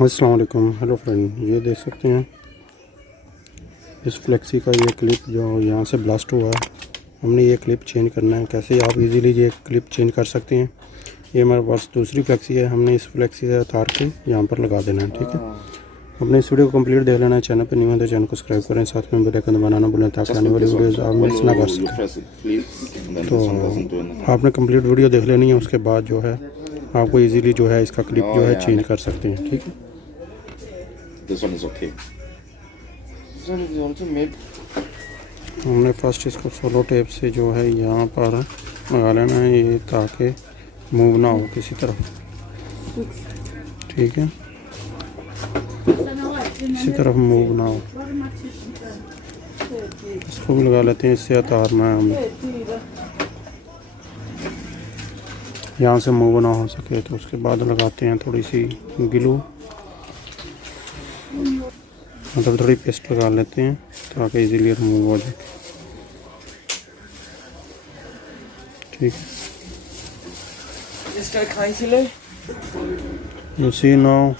अस्सलाम वालेकुम। Hello friend, ये देख सकते हैं इस फ्लेक्सी का ये क्लिप जो यहाँ से ब्लास्ट हुआ है। हमने ये क्लिप चेंज करना है। कैसे आप इजीली ये क्लिप चेंज कर सकते हैं। ये हमारे पास दूसरी फ्लेक्सी है, हमने इस फ्लेक्सी से उतार के यहाँ पर लगा देना है। ठीक है, अपने इस वीडियो को कंप्लीट देख लेना है। चैनल पर नहीं हो तो चैनल को सब्सक्राइब करें, साथ में बेल आइकन बनाना भूलें ताकि आने वाली वीडियोस आप मिस ना कर सकें। तो आपने कंप्लीट वीडियो देख लेनी है, उसके बाद जो है आपको इजीली जो है इसका क्लिप जो है चेंज कर सकते हैं। ठीक है, This one is okay. This one is also made. हमने फर्स्ट इसको सोलो टेप से जो है यहाँ पर लगा लेना है, ये ताकि मूव ना हो किसी तरफ। ठीक है, किसी तरफ मूव ना हो। इसको भी लगा लेते हैं, इससे उतारना है हमें, यहाँ से मूव ना हो सके। तो उसके बाद लगाते हैं थोड़ी सी ग्लू, मतलब थोड़ी पेस्ट लगा लेते हैं ताकि इजीली रिमूव हो जाए। ठीक है, you see now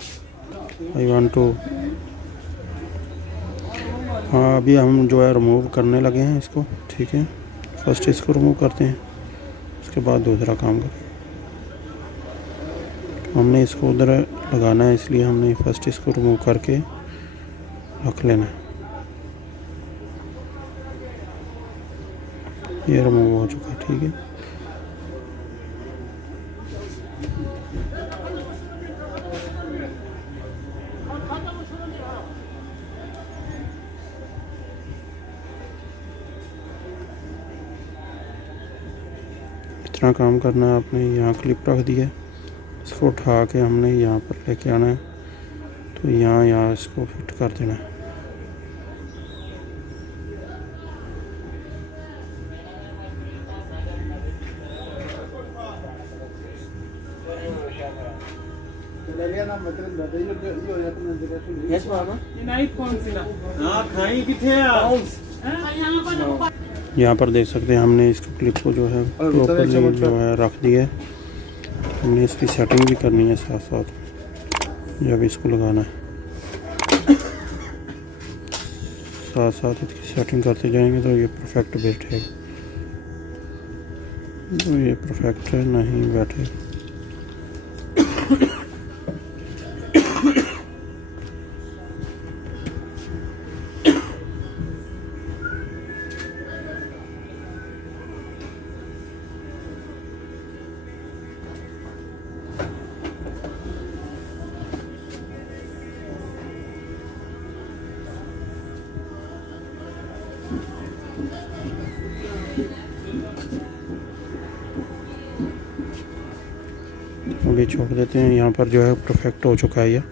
I want to. हाँ, अभी हम जो है रिमूव करने लगे हैं इसको। ठीक है, फर्स्ट इसको रिमूव करते हैं, उसके बाद दूसरा काम करें। हमने इसको उधर लगाना है, इसलिए हमने फर्स्ट इसको रिमूव करके रख लेना है। ये रिमूव हो चुका है। ठीक है, इतना काम करना है आपने। यहाँ क्लिप रख दी है, इसको उठा के हमने यहाँ पर लेके आना है। तो यहाँ इसको फिट कर देना है। यस मामा, ये नाइफ कौन सी ना? हाँ, खाई किथे यहाँ पर देख सकते हैं हमने इसको क्लिप को जो है प्रॉपर्ली जो है रख दिया है। हमने इसकी सेटिंग भी करनी है साथ साथ। जब इसको लगाना है साथ साथ इसकी सेटिंग करते जाएंगे तो ये परफेक्ट बैठेगा। तो ये परफेक्ट है, नहीं बैठेगा। अभी छोड़ देते हैं। यहाँ पर जो है परफेक्ट हो चुका है ये।